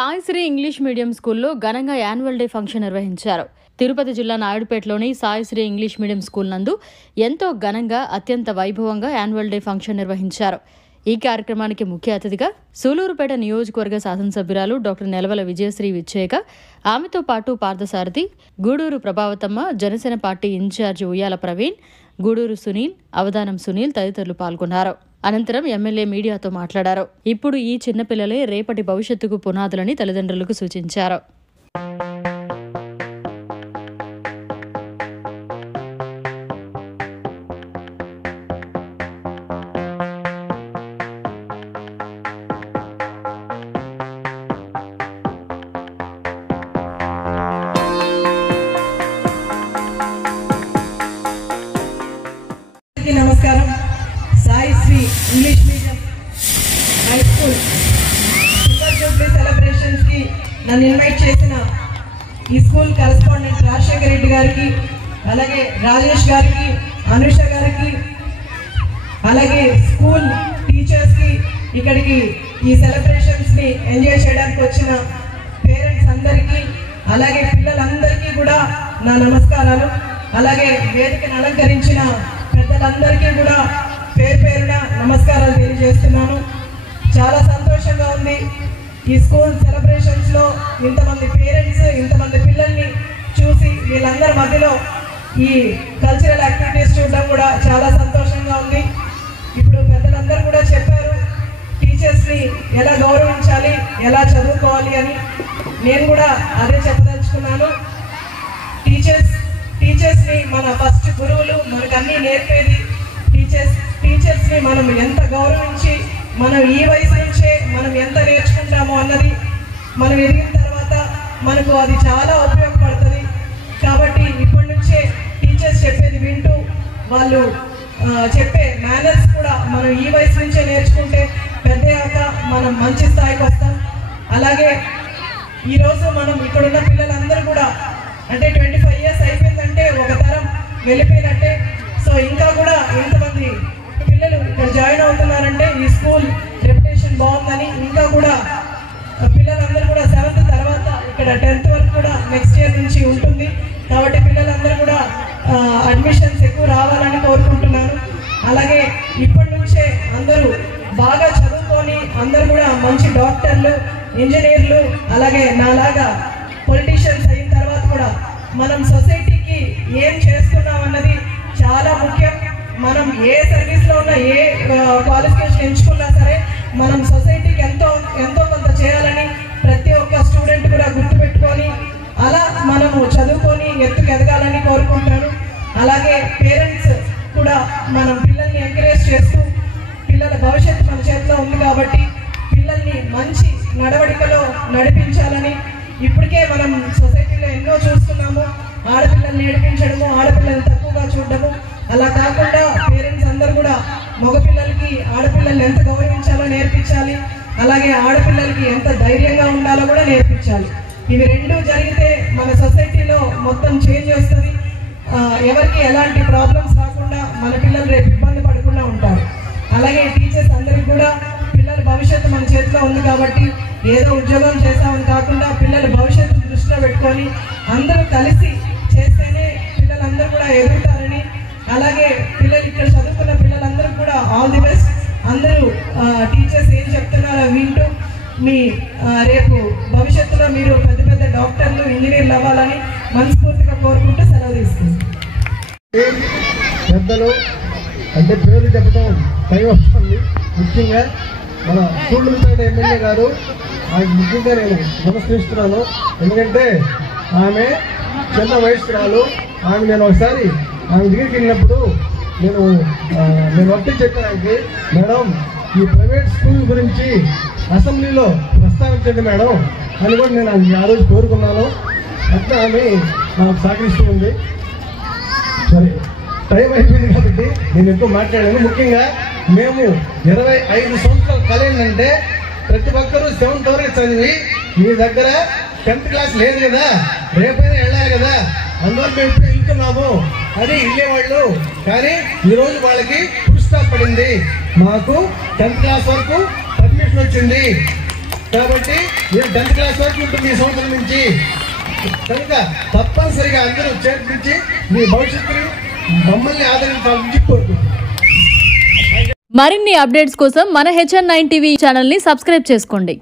Saisri English medium స్కూల్లో ఘనంగా annual day function నిర్వహించారు. తిరుపతి జిల్లా నాయుడుపేటలోని సాయిశ్రీ ఇంగ్లీష్ మీడియం స్కూల్ నందు ఎంతో ఘనంగా అత్యంత వైభవంగా యాన్యువల్ డే ఫంక్షన్ నిర్వహించారు. ఈ కార్యక్రమానికి ముఖ్య అతిథిగా సూలూరుపేట నియోజకవర్గ శాసనసభ్యురాలు డాక్టర్ నెలవల విజయశ్రీ విచ్చేయగా ఆమెతో పాటు పార్థసారథి, గూడూరు ప్రభావతమ్మ, జనసేన పార్టీ ఇన్ఛార్జి ఉయ్యాల ప్రవీణ్, గూడూరు సునీల్, అవధానం సునీల్ తదితరులు పాల్గొన్నారు. అనంతరం ఎమ్మెల్యే మీడియాతో మాట్లాడారు. ఇప్పుడు ఈ చిన్నపిల్లలే రేపటి భవిష్యత్తుకు పునాదులని తల్లిదండ్రులకు సూచించారు. నమస్కారం. Saisri English medium high school silver Jubilee celebrations కి నన్ను ఇన్వైట్ చేసిన ఈ స్కూల్ కరెస్పాండెంట్ రాజశేఖర్ రెడ్డి గారికి, అలాగే రాజేష్ గారికి, అనుష గారికి, అలాగే స్కూల్ టీచర్స్ కి, ఇక్కడికి ఈ సెలబ్రేషన్స్ ని ఎంజాయ్ చేయడానికి వచ్చిన పేరెంట్స్ అందరికీ, అలాగే పిల్లలందరికీ కూడా నా నమస్కారాలు. అలాగే వేదికను అలంకరించిన పెద్దలందరికీ కూడా పేరు పేరున నమస్కారాలు తెలియజేస్తున్నాను. చాలా సంతోషంగా ఉంది ఈ స్కూల్ సెలబ్రేషన్స్లో ఇంతమంది పేరెంట్స్, ఇంతమంది పిల్లల్ని చూసి వీళ్ళందరి మధ్యలో ఈ కల్చరల్ యాక్టివిటీస్ చూడడం కూడా చాలా సంతోషంగా ఉంది. ఇప్పుడు పెద్దలందరూ కూడా చెప్పారు టీచర్స్ని ఎలా గౌరవించాలి, ఎలా చదువుకోవాలి అని. నేను కూడా అదే చెప్పదలుచుకున్నాను. టీచర్స్ని మన ఫస్ట్ గురువులు, మనకు అన్నీ నేర్పేది టీచర్స్ని మనం ఎంత గౌరవించి మనం ఈ వయసు నుంచే మనం ఎంత నేర్చుకుంటామో అన్నది మనం ఎదిగిన తర్వాత మనకు అది చాలా ఉపయోగపడుతుంది. కాబట్టి ఇప్పటి నుంచే టీచర్స్ చెప్పేది వింటూ వాళ్ళు చెప్పే మేనర్స్ కూడా మనం ఈ వయసు నుంచే నేర్చుకుంటే పెద్దయ్యాక మనం మంచి స్థాయికి వస్తాం. అలాగే ఈరోజు మనం ఇక్కడున్న పిల్లలందరూ కూడా అంటే 25 years అయిపోయిందంటే ఒక తరం వెళ్ళిపోయినట్టే. సో ఇంకా కూడా ఎంతమంది పిల్లలు ఇక్కడ జాయిన్ అవుతున్నారంటే ఈ స్కూల్ రెప్యుటేషన్ బాగుందని, ఇంకా కూడా పిల్లలందరూ కూడా 7th తర్వాత ఇక్కడ 10th వరకు కూడా నెక్స్ట్ ఇయర్ నుంచి ఉంటుంది. కాబట్టి పిల్లలందరూ కూడా అడ్మిషన్స్ ఎక్కువ రావాలని కోరుకుంటున్నాను. అలాగే ఇప్పటి నుంచే అందరూ బాగా చదువుకొని అందరూ కూడా మంచి డాక్టర్లు, ఇంజనీర్లు, అలాగే నాలాగా పొలిటీషియన్స్ అయిన తర్వాత కూడా మనం సొసైటీకి ఏం చేస్తున్నాం అన్నది చాలా ముఖ్యం. మనం ఏ సర్వీస్లో ఉన్నా, ఏ క్వాలిఫికేషన్ ఎంచుకున్నా సరే మనం సొసైటీకి ఎంతో కొంత చేయాలని ప్రతి ఒక్క స్టూడెంట్ కూడా గుర్తుపెట్టుకొని అలా మనము చదువుకొని ఎత్తుకు ఎదగాలని కోరుకుంటాను. అలాగే పేరెంట్స్ కూడా మనం పిల్లల్ని ఎంకరేజ్ చేస్తూ, పిల్లల భవిష్యత్తు మన చేతిలో ఉంది కాబట్టి పిల్లల్ని మంచి నడవడికలో నడిపించాలని. ఇప్పటికే మనం సొసైటీలో ఎన్నో చూస్తున్నాము, ఆడపిల్లల్ని నేర్పించడము, ఆడపిల్లల్ని తక్కువగా చూడడము. అలా కాకుండా పేరెంట్స్ అందరూ కూడా మగపిల్లలకి ఆడపిల్లల్ని ఎంత గౌరవించాలో నేర్పించాలి, అలాగే ఆడపిల్లలకి ఎంత ధైర్యంగా ఉండాలో కూడా నేర్పించాలి. ఇవి రెండు జరిగితే మన సొసైటీలో మొత్తం చేంజ్ వస్తుంది. ఎవరికి ఎలాంటి ప్రాబ్లమ్స్ రాకుండా మన పిల్లలు రేపు ఇబ్బంది పడకుండా ఉంటారు. అలాగే టీచర్స్ అందరికీ కూడా పిల్లల భవిష్యత్తు మన చేతిలో ఉంది కాబట్టి ఏదో ఉద్యోగం చేస్తామని కాకుండా పిల్లల భవిష్యత్తు దృష్టిలో పెట్టుకొని అందరూ కలిసి చేస్తేనే పిల్లలందరూ కూడా ఎదుగుతారని, అలాగే పిల్లలు ఇక్కడ చదువుకున్న పిల్లలందరూ కూడా ఆల్ ది బెస్ట్. అందరూ టీచర్స్ ఏం చెప్తున్నారో వింటూ మీ రేపు భవిష్యత్తులో మీరు పెద్ద పెద్ద డాక్టర్లు, ఇంజనీర్లు అవ్వాలని మనస్ఫూర్తిగా కోరుకుంటూ సెలవు తీసుకుంటాం. పెద్దలు అంటే పేరు చెప్పడం టైం వస్తుంది. ముఖ్యంగా మన సూళ్ళూరుపేట ఎమ్మెల్యే గారు ఆయనకు ముఖ్యంగా నేను నమస్కరిస్తున్నాను. ఎందుకంటే ఆమె చిన్న వయస్కురాలు. నేను ఒకసారి ఆమె దగ్గరికి వెళ్ళినప్పుడు నేను ఒకటి చెప్పానికి, మేడం ఈ ప్రైవేట్ స్కూల్ గురించి అసెంబ్లీలో ప్రస్తావించండి మేడం అని కూడా నేను ఆ రోజు కోరుకున్నాను. అట్లా ఆమె నాకు సహకరిస్తూ ఉంది. సరే టైం అయిపోయింది కాబట్టి నేను ఎక్కువ మాట్లాడాను. ముఖ్యంగా మేము 25 సంవత్సరాలు కలిగిందంటే ప్రతి ఒక్కరూ 7th వరకు చదివి మీ దగ్గర 10th క్లాస్ లేదు కదా, రేపైనా వెళ్ళాలి కదా, అందువల్ల మేము ఇప్పుడు వెళ్తున్నాము అని వెళ్ళేవాళ్ళు. కానీ ఈరోజు వాళ్ళకి ఫుల్ స్టాప్ పడింది. మాకు 10th క్లాస్ వరకు పర్మిషన్ వచ్చింది. కాబట్టి నేను 10th క్లాస్ వరకు ఉంటుంది ఈ సంవత్సరం నుంచి. కనుక తప్పనిసరిగా అందరూ చేర్పించి మీ భవిష్యత్తుని మమ్మల్ని ఆదరించాలని కోరుకుంటున్నాను. మరిన్ని అప్డేట్స్ కోసం మన HN9 టీవీ ఛానల్ని సబ్స్క్రైబ్ చేసుకోండి.